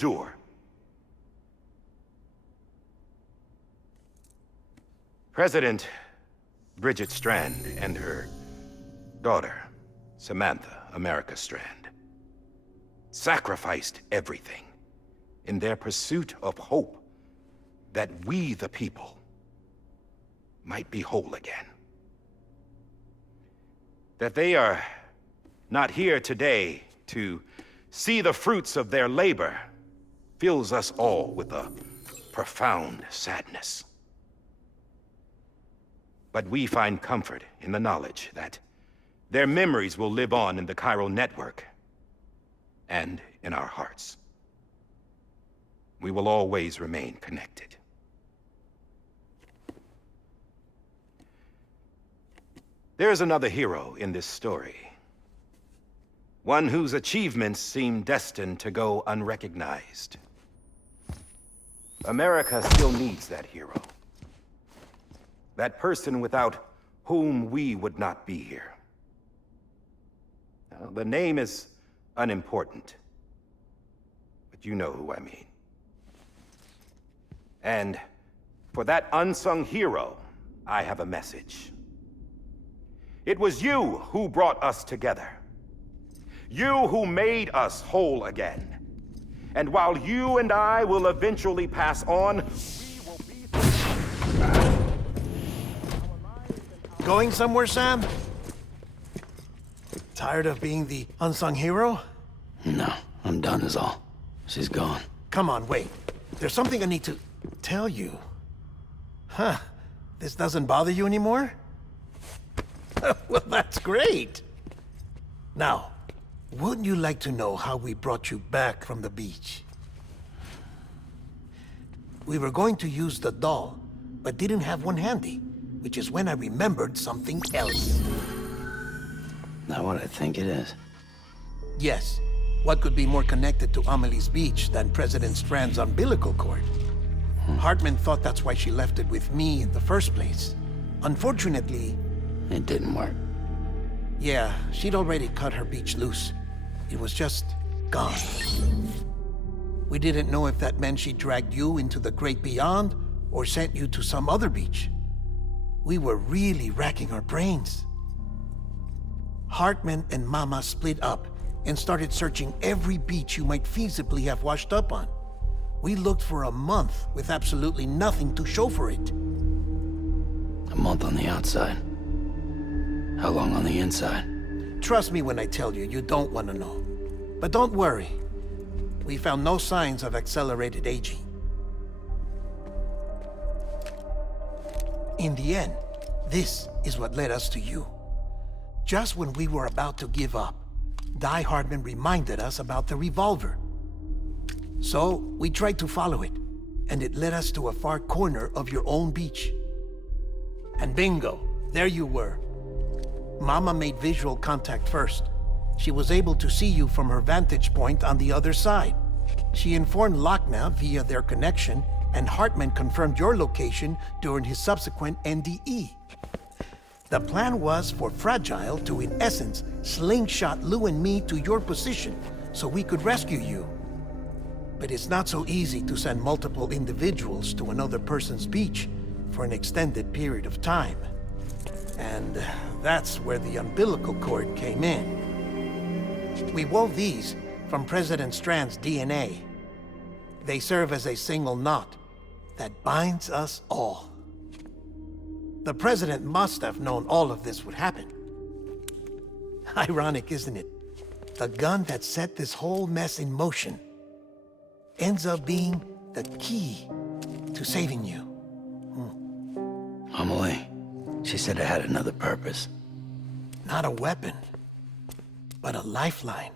endure. President Bridget Strand and her daughter, Samantha America Strand, sacrificed everything in their pursuit of hope that we, the people, might be whole again. That they are not here today to see the fruits of their labor fills us all with a profound sadness. But we find comfort in the knowledge that their memories will live on in the chiral network and in our hearts. We will always remain connected. There's another hero in this story. One whose achievements seem destined to go unrecognized. America still needs that hero. That person without whom we would not be here. Now, the name is unimportant, but you know who I mean. And for that unsung hero, I have a message. It was you who brought us together. You who made us whole again. And while you and I will eventually pass on, we will be... Going somewhere, Sam? Tired of being the unsung hero? No, I'm done is all. She's gone. Come on, wait. There's something I need to tell you. Huh. This doesn't bother you anymore? Well, that's great. Now, wouldn't you like to know how we brought you back from the beach? We were going to use the doll, but didn't have one handy, which is when I remembered something else. Not what I think it is. Yes. What could be more connected to Amelie's beach than President Strand's umbilical cord? Hartman thought that's why she left it with me in the first place. Unfortunately... It didn't work. Yeah, she'd already cut her beach loose. It was just gone. We didn't know if that meant she dragged you into the great beyond or sent you to some other beach. We were really racking our brains. Hartman and Mama split up and started searching every beach you might feasibly have washed up on. We looked for a month with absolutely nothing to show for it. A month on the outside. How long on the inside? Trust me when I tell you, you don't want to know. But don't worry. We found no signs of accelerated aging. In the end, this is what led us to you. Just when we were about to give up, Die Hardman reminded us about the revolver. So, we tried to follow it, and it led us to a far corner of your own beach. And bingo, there you were. Mama made visual contact first. She was able to see you from her vantage point on the other side. She informed Lochna via their connection, and Hartman confirmed your location during his subsequent NDE. The plan was for Fragile to, in essence, slingshot Lou and me to your position so we could rescue you. But it's not so easy to send multiple individuals to another person's beach for an extended period of time. And that's where the umbilical cord came in. We wove these from President Strand's DNA. They serve as a single knot that binds us all. The President must have known all of this would happen. Ironic, isn't it? The gun that set this whole mess in motion ends up being the key to saving you. Amelie, she said it had another purpose. Not a weapon, but a lifeline.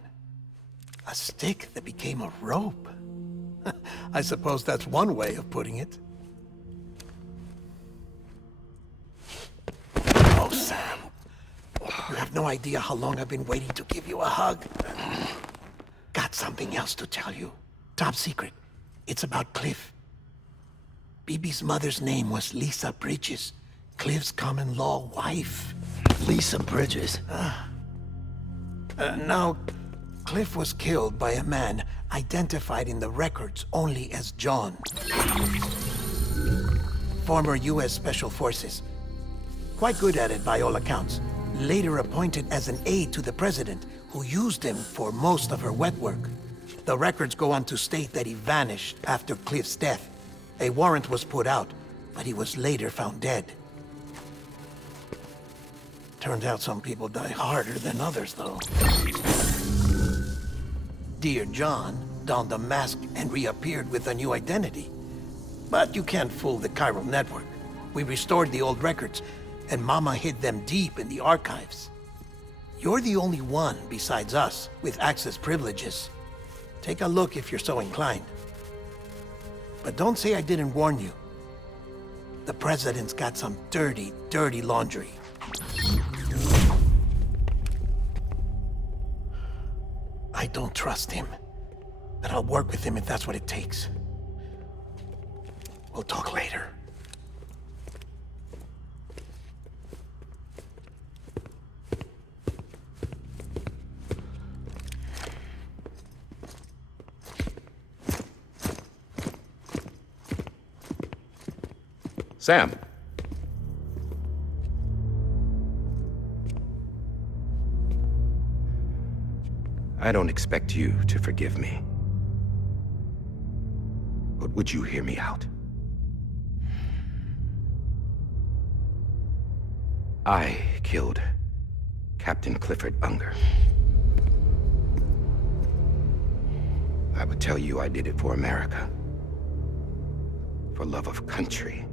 A stick that became a rope. I suppose that's one way of putting it. Oh, Sam. You have no idea how long I've been waiting to give you a hug. Got something else to tell you. Top secret. It's about Cliff. BB's mother's name was Lisa Bridges, Cliff's common-law wife. Lisa Bridges? Now, Cliff was killed by a man identified in the records only as John. Former U.S. Special Forces. Quite good at it by all accounts. Later appointed as an aide to the president, who used him for most of her wet work. The records go on to state that he vanished after Cliff's death. A warrant was put out, but he was later found dead. Turns out some people die harder than others, though. Dear John donned a mask and reappeared with a new identity. But you can't fool the chiral network. We restored the old records, and Mama hid them deep in the archives. You're the only one, besides us, with access privileges. Take a look if you're so inclined. But don't say I didn't warn you. The President's got some dirty, dirty laundry. I don't trust him, but I'll work with him if that's what it takes. We'll talk later. Sam. I don't expect you to forgive me. But would you hear me out? I killed Captain Clifford Unger. I would tell you I did it for America. For love of country.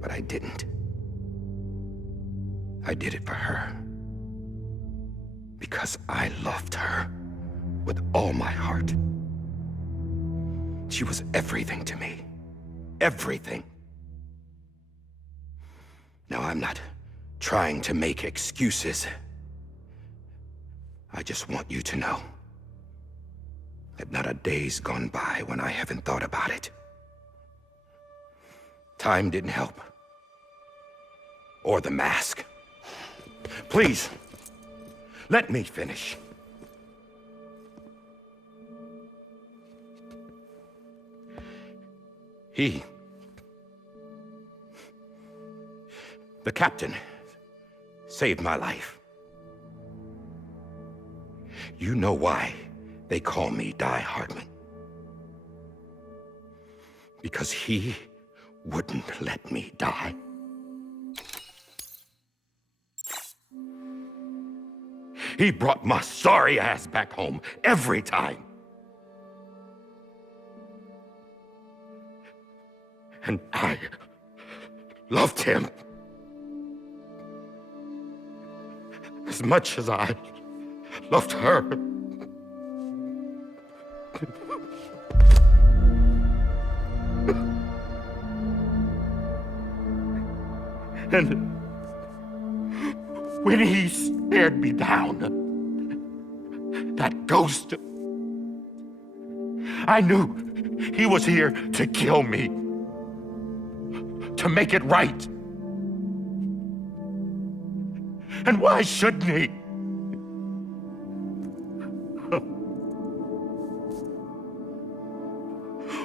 But I didn't. I did it for her. Because I loved her with all my heart. She was everything to me. Everything. Now, I'm not trying to make excuses. I just want you to know that not a day's gone by when I haven't thought about it. Time didn't help. Or the mask. Please, let me finish. The captain, saved my life. You know why they call me Die Hardman. Because he wouldn't let me die. He brought my sorry ass back home every time. And I loved him as much as I loved her. And when he stared me down, that ghost, I knew he was here to kill me, to make it right. And why shouldn't he?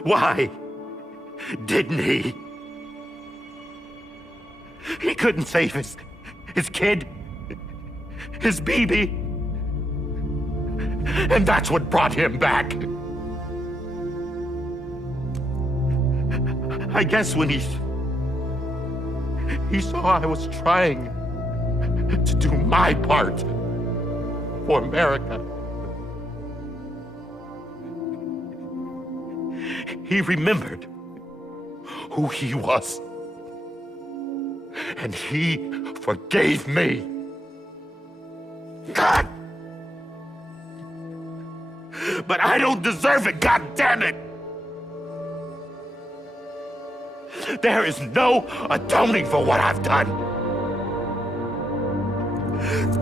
Why didn't he? He couldn't save his kid, his baby. And that's what brought him back. I guess when he saw I was trying to do my part for America, he remembered who he was. And he forgave me. God! But I don't deserve it, God damn it! There is no atoning for what I've done.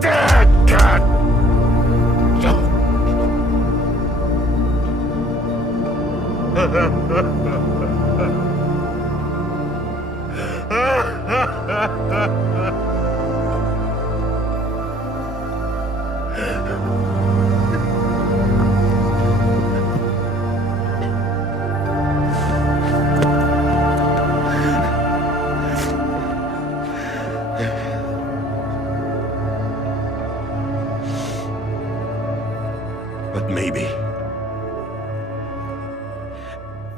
God! No.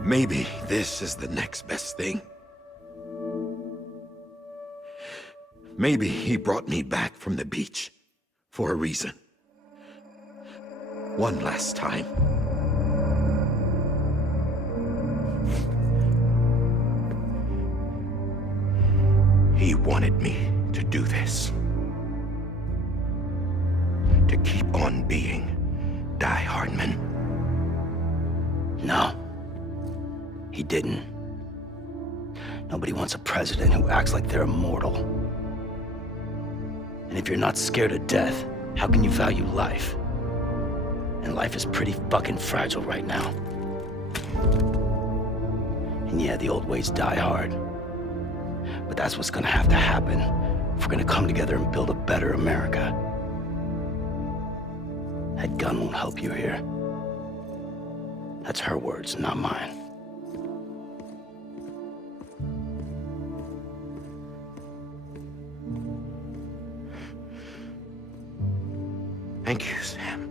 Maybe this is the next best thing. Maybe he brought me back from the beach for a reason. One last time. He wanted me to do this. To keep on being Die Hardman. No. He didn't. Nobody wants a president who acts like they're immortal. And if you're not scared of death, how can you value life? And life is pretty fucking fragile right now. And yeah, the old ways die hard. But that's what's gonna have to happen if we're gonna come together and build a better America. That gun won't help you here. That's her words, not mine. Thank you, Sam.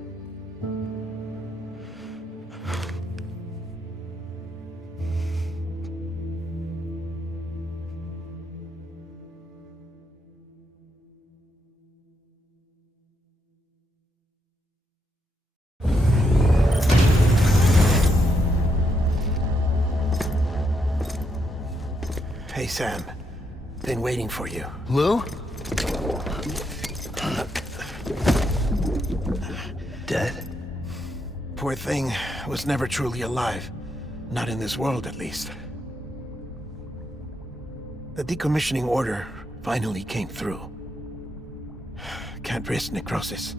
Hey, Sam. Been waiting for you. Lou? Dead? Poor thing was never truly alive. Not in this world, at least. The decommissioning order finally came through. Can't risk necrosis.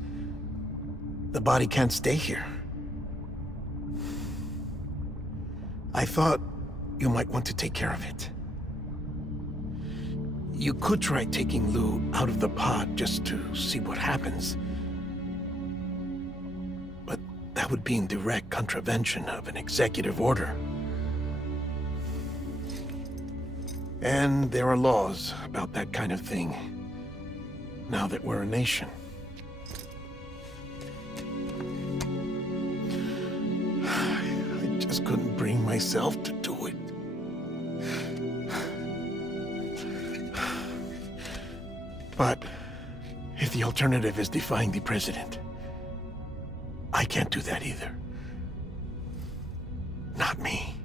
The body can't stay here. I thought you might want to take care of it. You could try taking Lou out of the pod just to see what happens. But that would be in direct contravention of an executive order. And there are laws about that kind of thing, now that we're a nation. I just couldn't bring myself to do it. But if the alternative is defying the president, I can't do that either. Not me.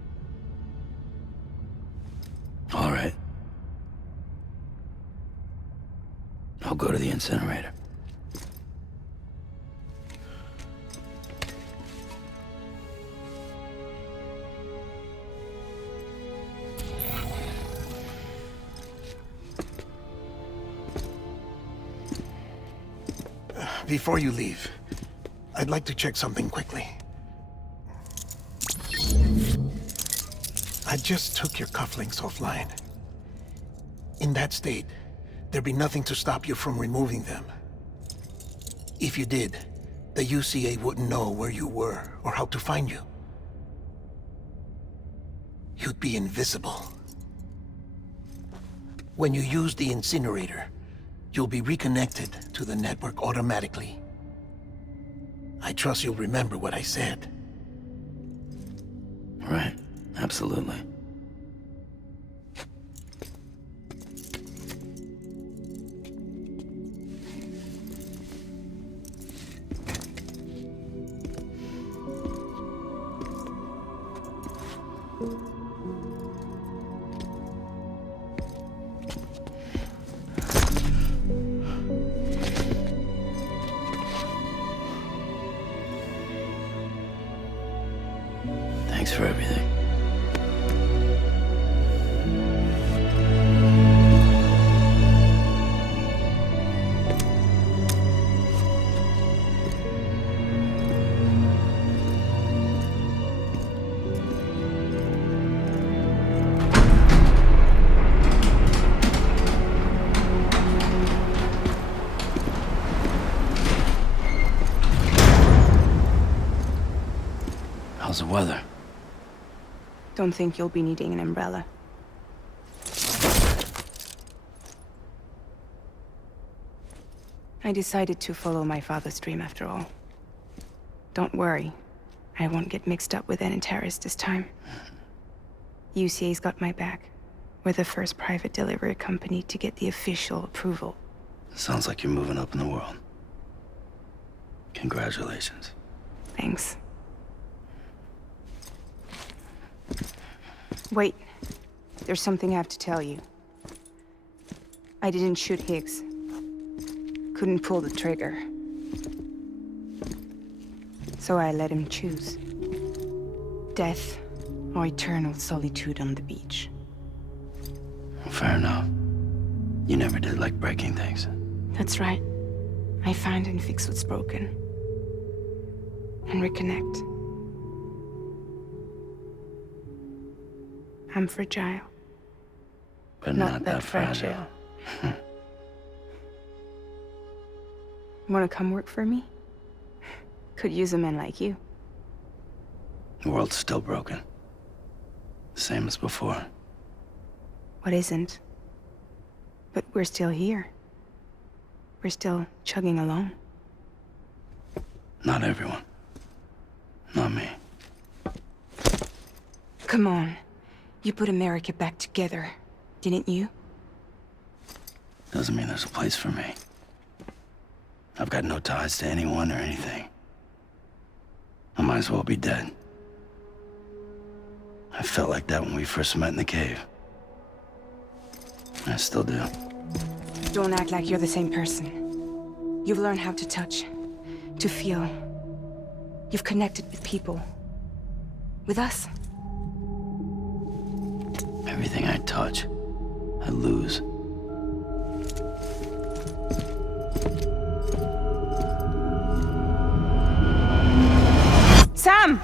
All right. I'll go to the incinerator. Before you leave, I'd like to check something quickly. I just took your cufflinks offline. In that state, there'd be nothing to stop you from removing them. If you did, the UCA wouldn't know where you were or how to find you. You'd be invisible. When you use the incinerator, you'll be reconnected to the network automatically. I trust you'll remember what I said. Right. Absolutely. Thanks for everything. How's the weather? Don't think you'll be needing an umbrella. I decided to follow my father's dream after all. Don't worry. I won't get mixed up with any terrorists this time. UCA's got my back. We're the first private delivery company to get the official approval. Sounds like you're moving up in the world. Congratulations. Thanks. Wait. There's something I have to tell you. I didn't shoot Higgs. Couldn't pull the trigger. So I let him choose. Death or eternal solitude on the beach. Fair enough. You never did like breaking things. That's right. I find and fix what's broken. And reconnect. I'm fragile. But not that fragile. Wanna come work for me? Could use a man like you. The world's still broken. Same as before. What isn't? But we're still here. We're still chugging along. Not everyone. Not me. Come on. You put America back together, didn't you? Doesn't mean there's a place for me. I've got no ties to anyone or anything. I might as well be dead. I felt like that when we first met in the cave. I still do. Don't act like you're the same person. You've learned how to touch, to feel. You've connected with people. With us. Everything I touch, I lose. Sam!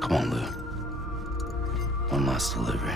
Come on, Lou. One last delivery.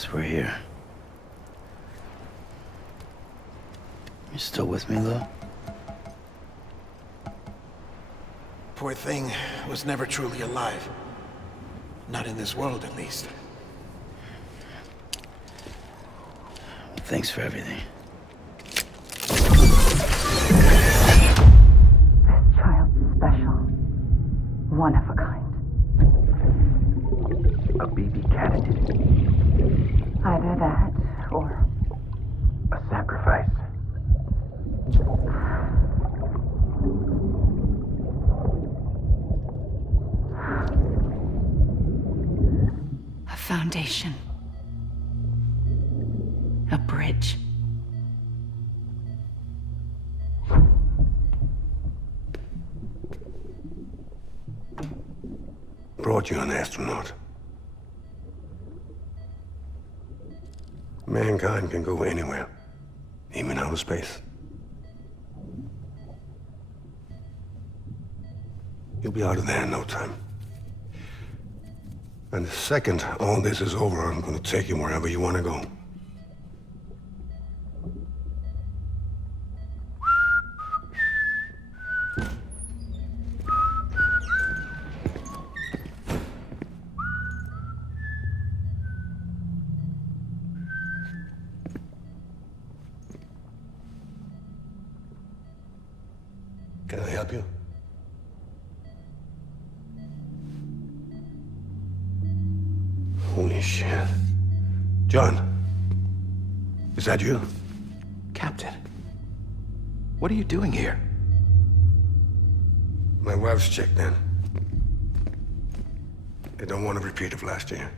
guess we're here. You still with me, though? Poor thing was never truly alive. Not in this world, at least. Thanks for everything. This child's special. One of a kind. A BB candidate. Either that, or A sacrifice. a foundation. A bridge. Brought you an astronaut. Mankind can go anywhere, even outer space. You'll be out of there in no time. And the second all this is over, I'm gonna take you wherever you wanna go. Can I help you? Holy shit. John, is that you? Captain, what are you doing here? My wife's checked in. They don't want a repeat of last year.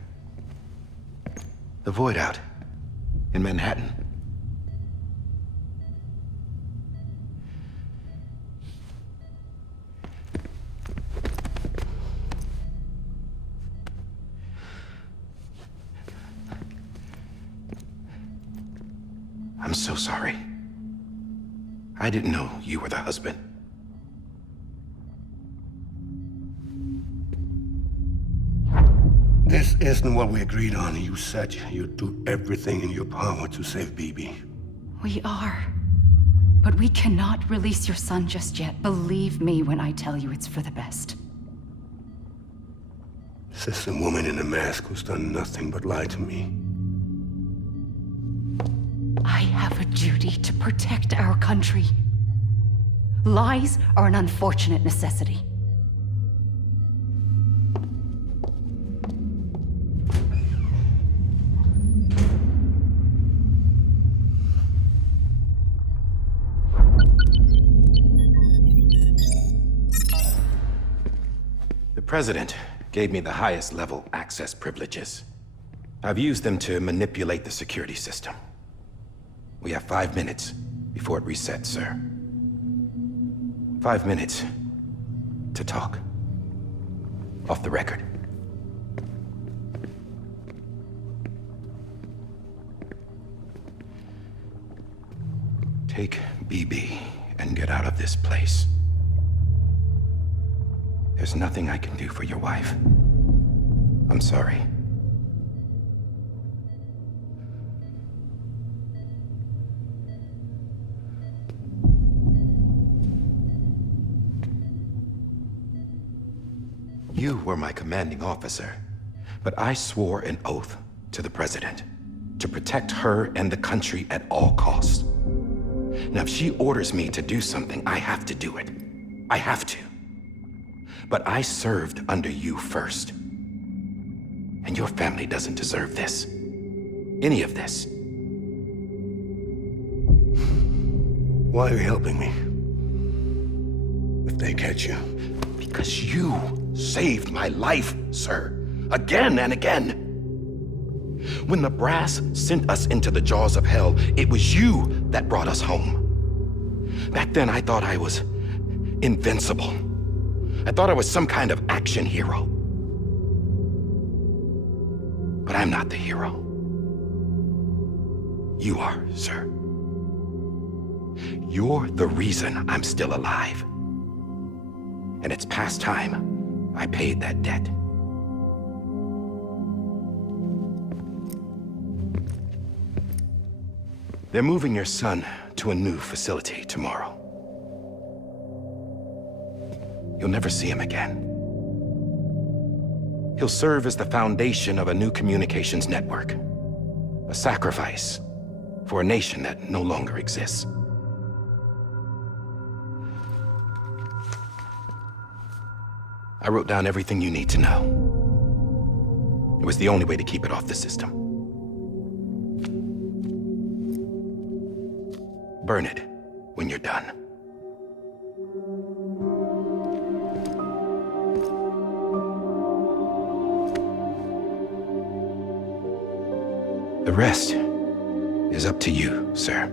The Void Out. In Manhattan. I'm so sorry. I didn't know you were the husband. This isn't what we agreed on. You said you'd do everything in your power to save BB. We are. But we cannot release your son just yet. Believe me when I tell you it's for the best. This is a woman in a mask who's done nothing but lie to me. I have a duty to protect our country. Lies are an unfortunate necessity. The President gave me the highest level access privileges. I've used them to manipulate the security system. We have 5 minutes before it resets, sir. 5 minutes to talk. Off the record. Take BB and get out of this place. There's nothing I can do for your wife. I'm sorry. You were my commanding officer, but I swore an oath to the President to protect her and the country at all costs. Now, if she orders me to do something, I have to do it. I have to. But I served under you first. And your family doesn't deserve this. Any of this. Why are you helping me? If they catch you. Because you saved my life, sir. Again and again. When the brass sent us into the jaws of hell, it was you that brought us home. Back then, I thought I was invincible. I thought I was some kind of action hero. But I'm not the hero. You are, sir. You're the reason I'm still alive. And it's past time I paid that debt. They're moving your son to a new facility tomorrow. You'll never see him again. He'll serve as the foundation of a new communications network. A sacrifice for a nation that no longer exists. I wrote down everything you need to know. It was the only way to keep it off the system. Burn it when you're done. The rest is up to you, sir.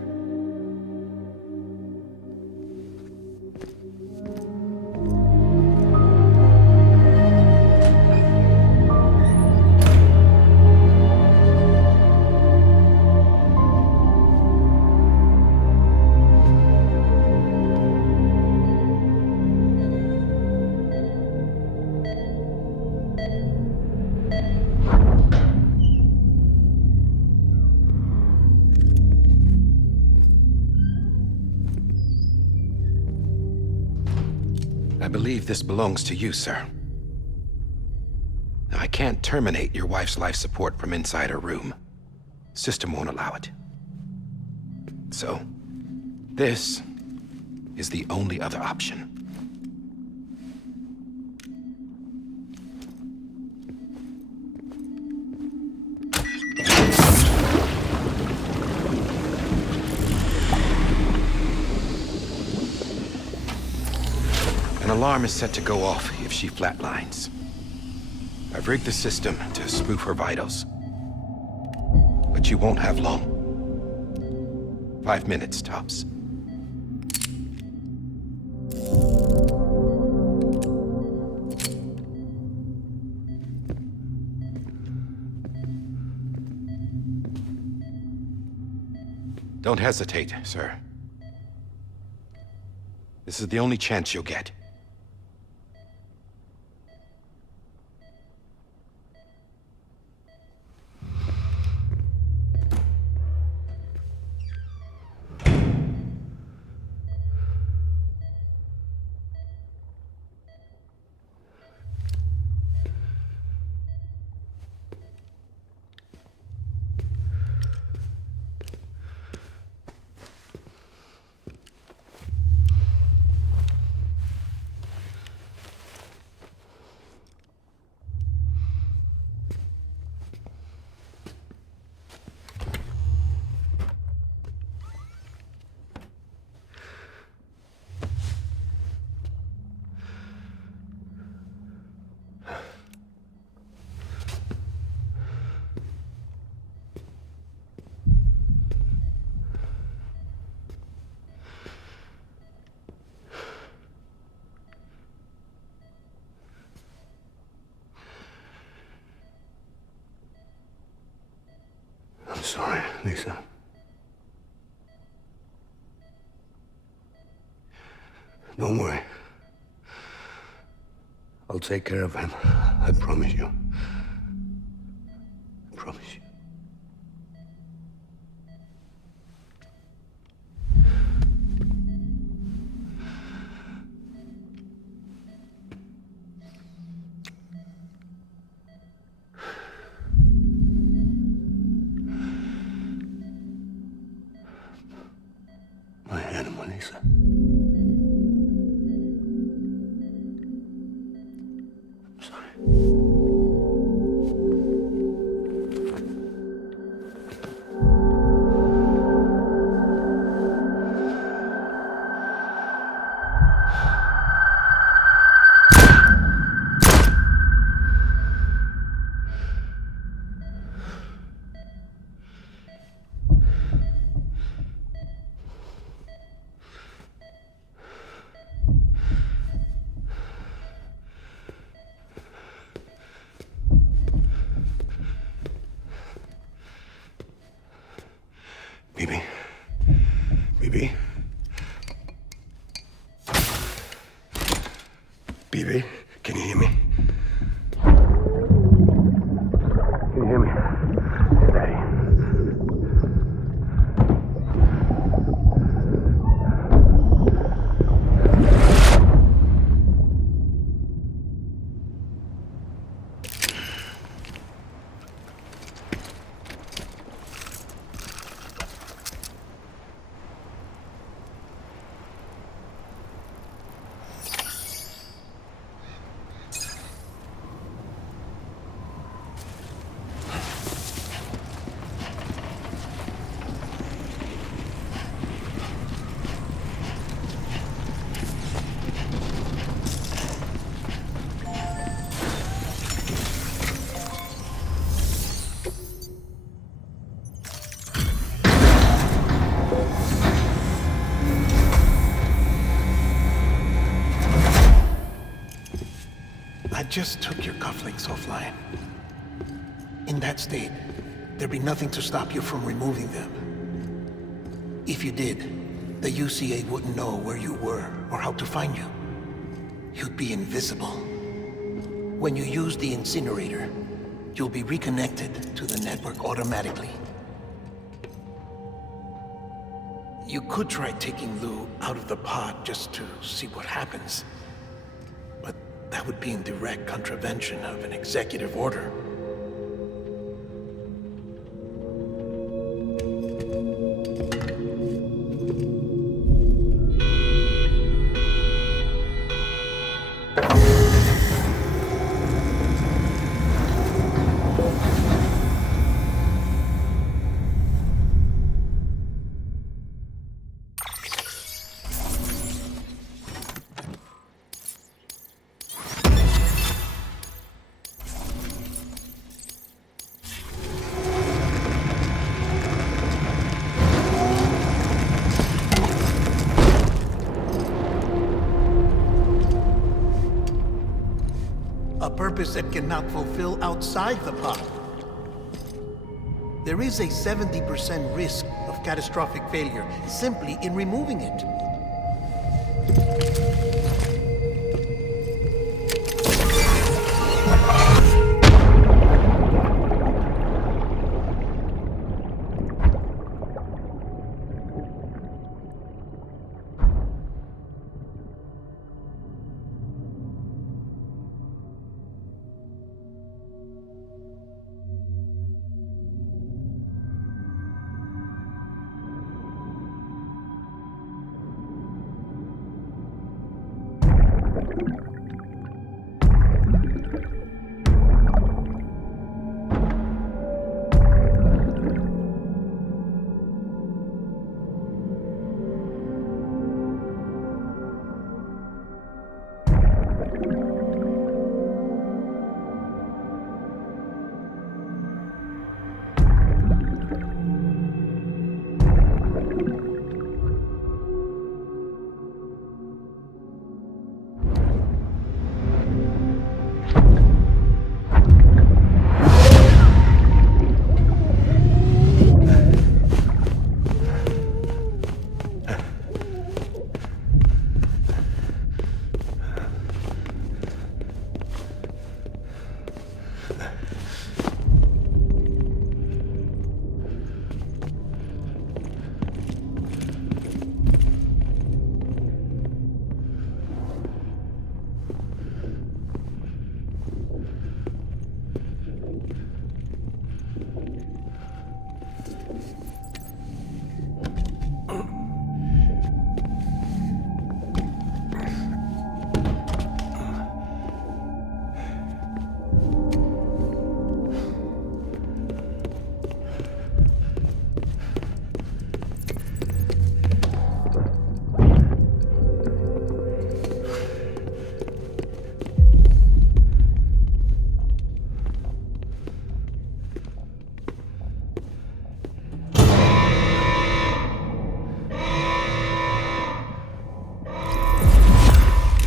I believe this belongs to you, sir. Now, I can't terminate your wife's life support from inside her room. System won't allow it. So, this is the only other option. An alarm is set to go off if she flatlines. I've rigged the system to spoof her vitals. But you won't have long. 5 minutes, tops. Don't hesitate, sir. This is the only chance you'll get. I'm sorry, Lisa. Don't worry. I'll take care of him. I promise you. I promise you. My animal, Lisa. I'm sorry. Bibi. Bibi. Bibi, can you hear me? Can you hear me? Daddy. just took your cufflinks offline. In that state, there'd be nothing to stop you from removing them. If you did, the UCA wouldn't know where you were or how to find you. You'd be invisible. When you use the incinerator, you'll be reconnected to the network automatically. You could try taking Lou out of the pod just to see what happens. But that would be in direct contravention of an executive order. A purpose that cannot fulfill outside the pod. There is a 70% risk of catastrophic failure simply in removing it.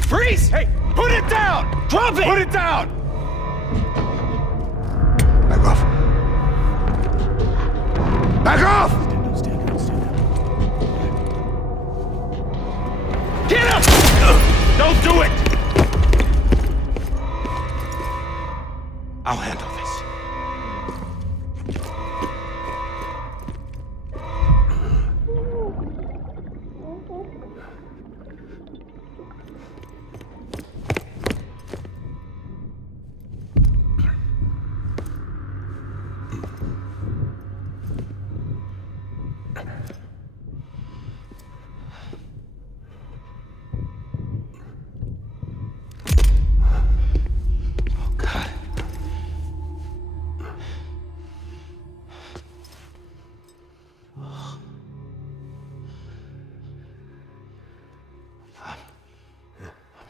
Freeze! Hey, put it down! Drop it! Put it down! Back off. Back off! Get up! Don't do it! I'll handle this.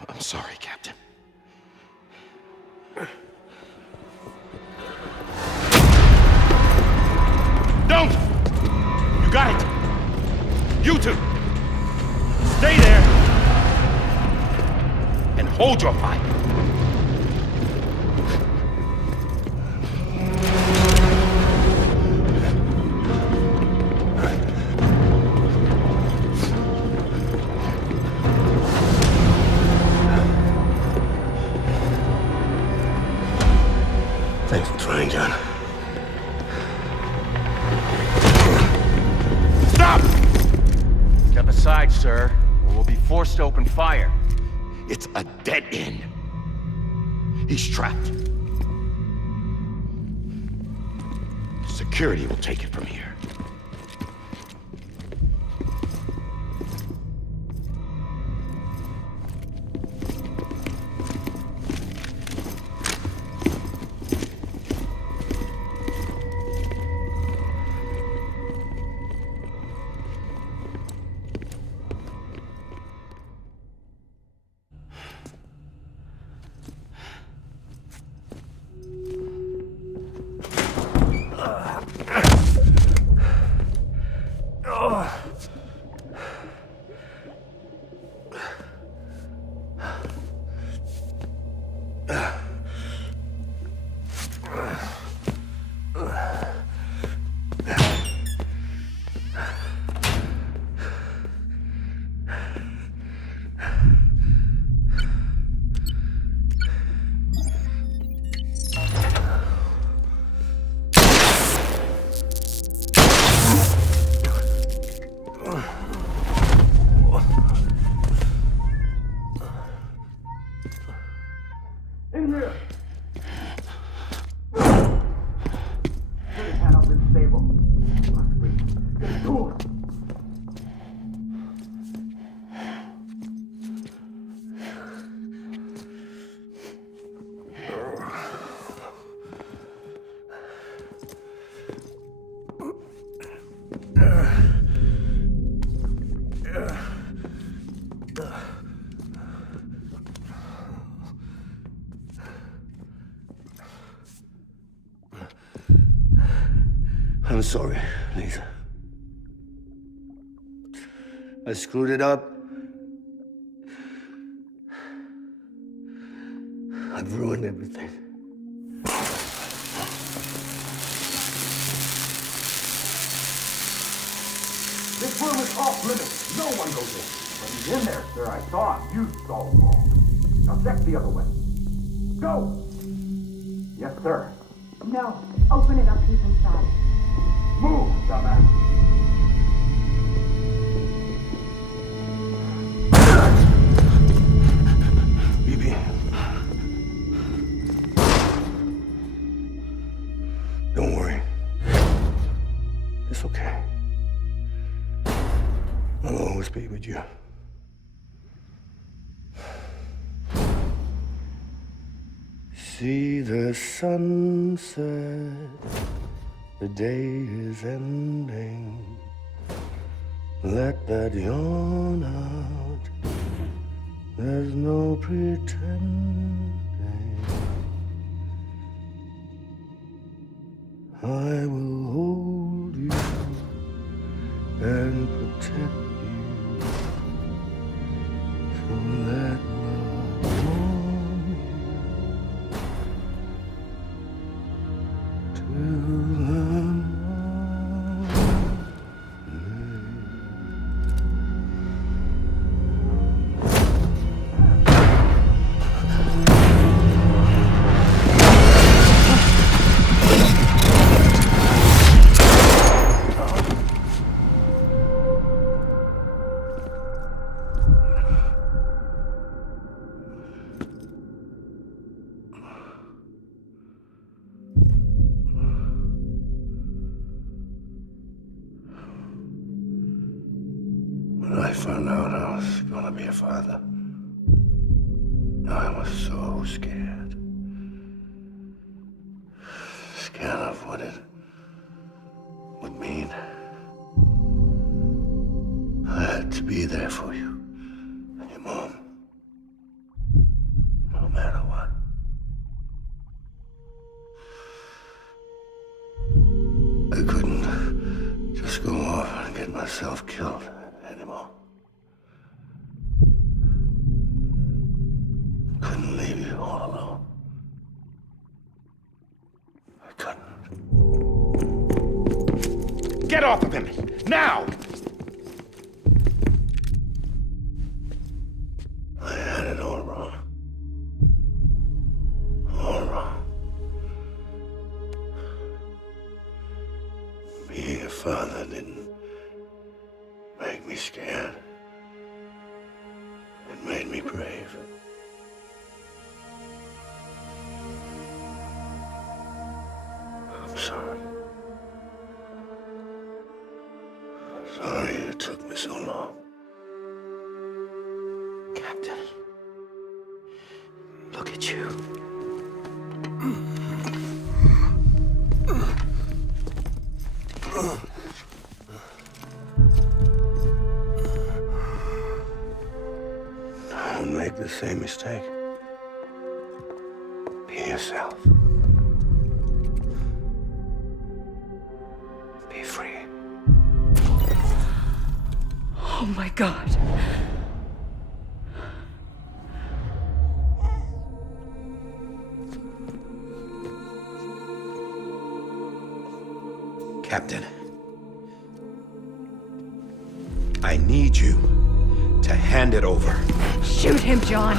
I'm sorry, Captain. Don't! You got it! You two! Stay there! And hold your fire! sir, or we'll be forced to open fire. It's a dead end. He's trapped. Security will take it from here. I'm sorry, Lisa. I screwed it up. I've ruined everything. This room is off limits. No one goes in. But he's in there, sir. I saw him. You saw him wrong. Now check the other way. Go! Yes, sir. No. Open it up. He's inside. Move, dumbass. BB. Don't worry. It's okay. I'll always be with you. See the sunset, the day is ending. Let that yawn out, there's no pretending. I will hold you and protect you. So let love warm you till the When I found out I was gonna be a father, I was so scared. Scared of what it would mean. I had to be there for you and your mom, no matter what. I couldn't just go off and get myself killed anymore. Couldn't leave you all alone. I couldn't. Get off of him! Now! I had it all wrong. All wrong. Being a father didn't make me scared. made me brave. I'm sorry. Sorry it took me so long. Captain, look at you. Don't make the same mistake. Be yourself. Be free. Oh my God. Captain, I need you to hand it over. Shoot him, John.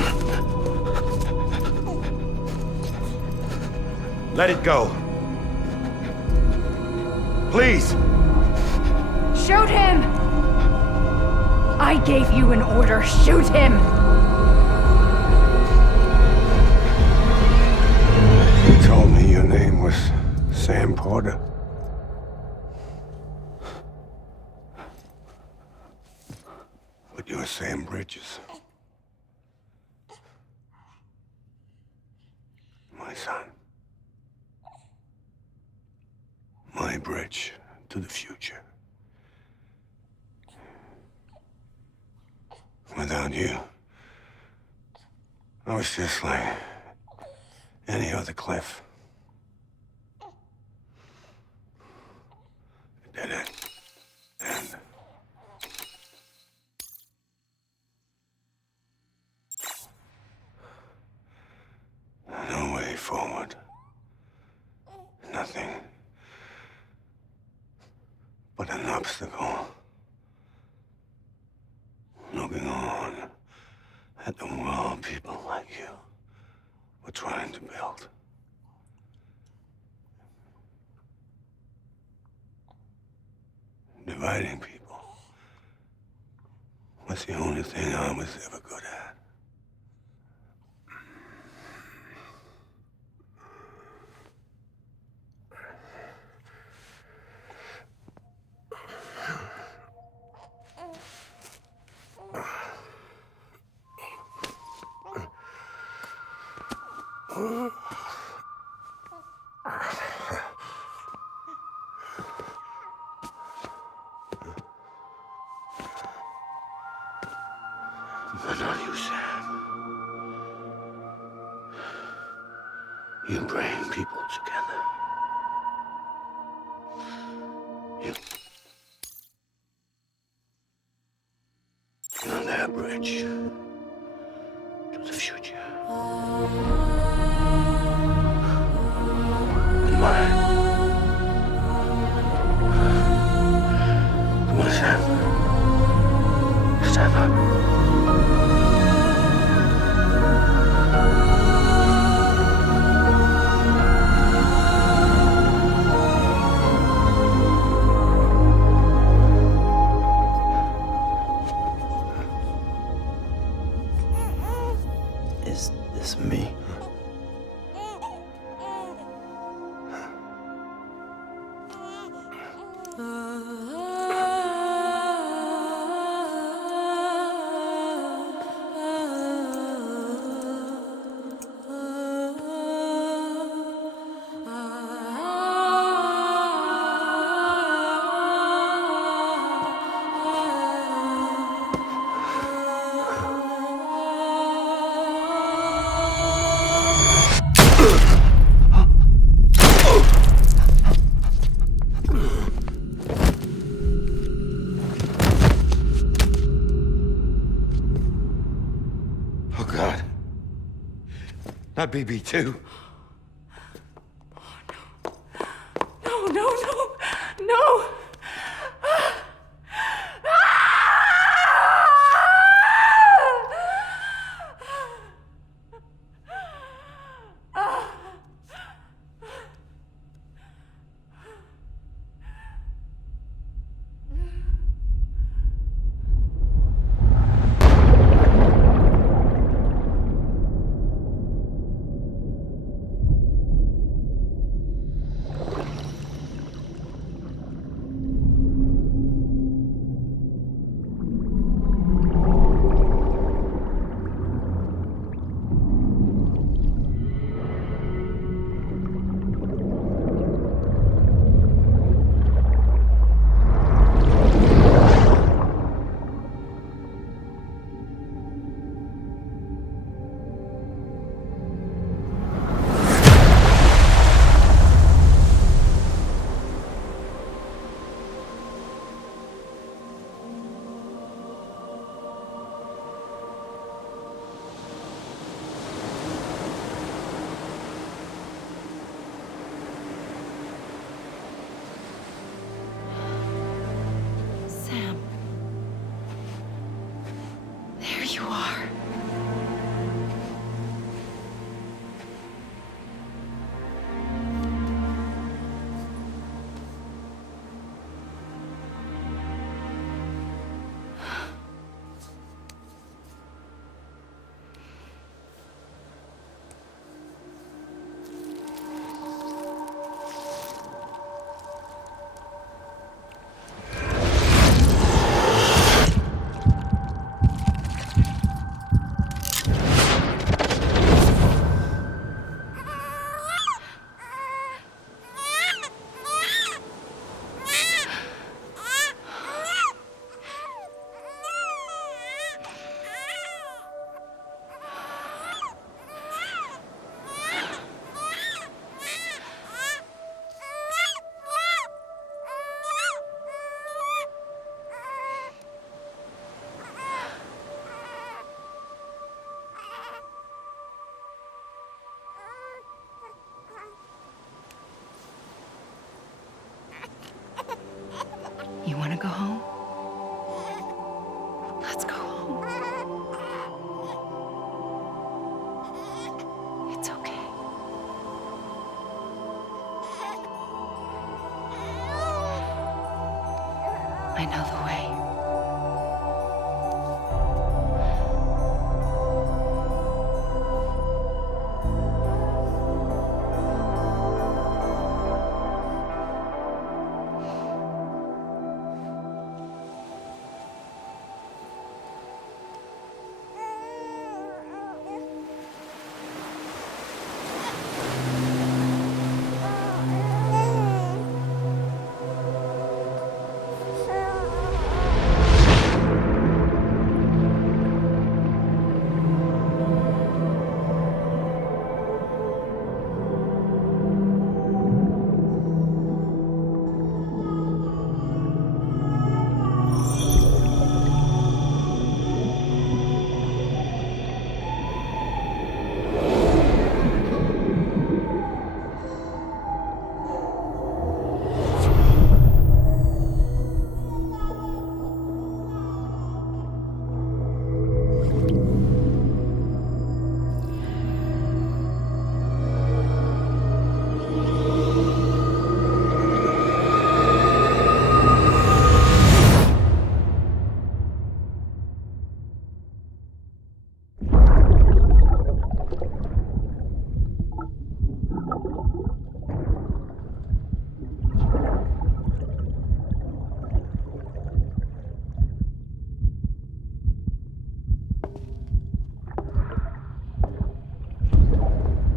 Let it go. Please. Shoot him! I gave you an order. Shoot him! You told me your name was Sam Porter. But you're Sam Bridges. My son. My bridge to the future. Without you, I was just like any other Cliff. Dead end. And no way forward. Nothing but an obstacle. Looking on at the world people like you were trying to build. Dividing people was the only thing I was ever good at. But not you, Sam. You bring people together. You're their bridge to the future. And mine. Come on, Sam. Stand up. Is this me? Oh, God. Not BB2. No, no, no, no! you are. You want to go home? Let's go home. It's okay. I know the way.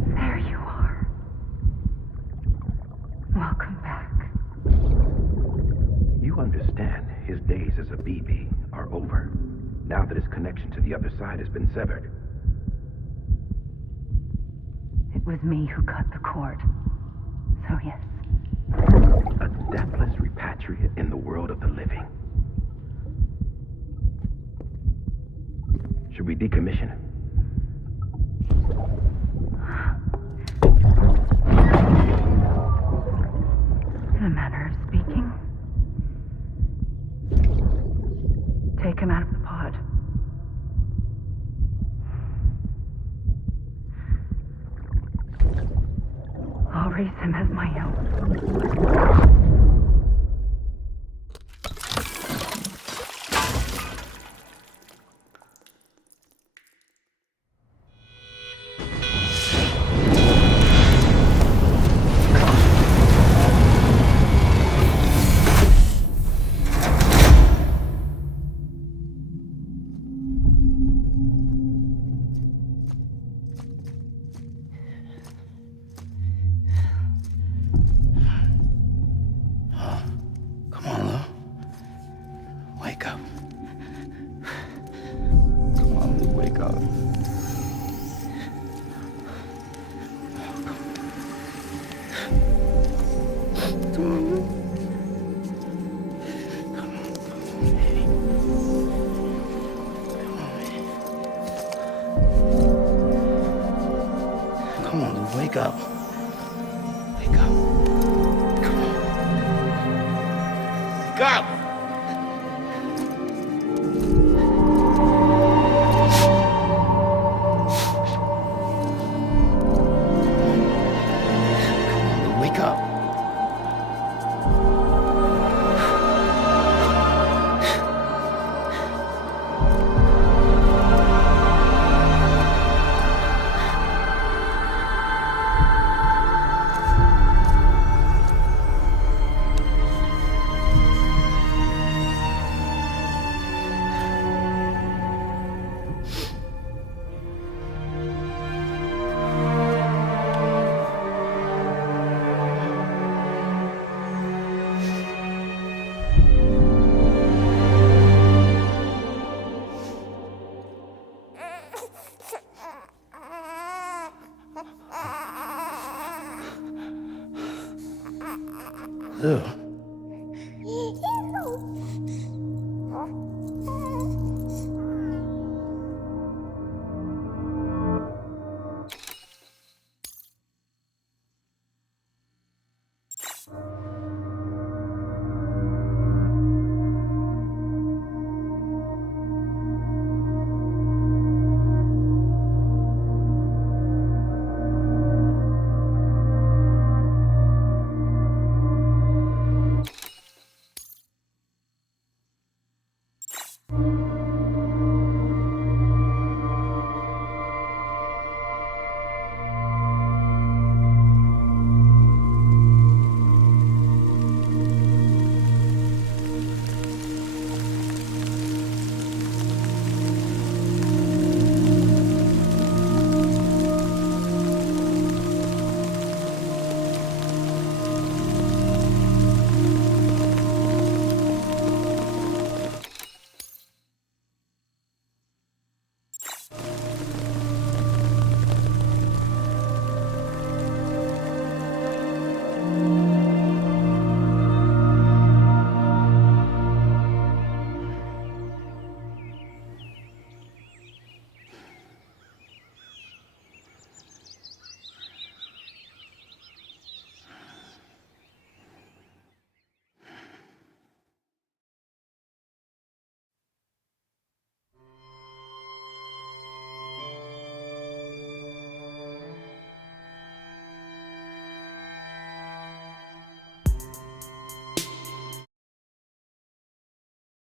There you are. Welcome back. You understand his days as a BB are over, now that his connection to the other side has been severed. It was me who cut the cord. So yes. A deathless repatriate in the world of the living. Should we decommission him? In a manner of speaking. Take him out of the pod. I'll raise him as my own. Come on, Lou. Wake up. Come on, Lou, wake up. Come on, Lou. Come on, baby. Come on, Lou, wake up. Wake up. Come on. Wake up! do.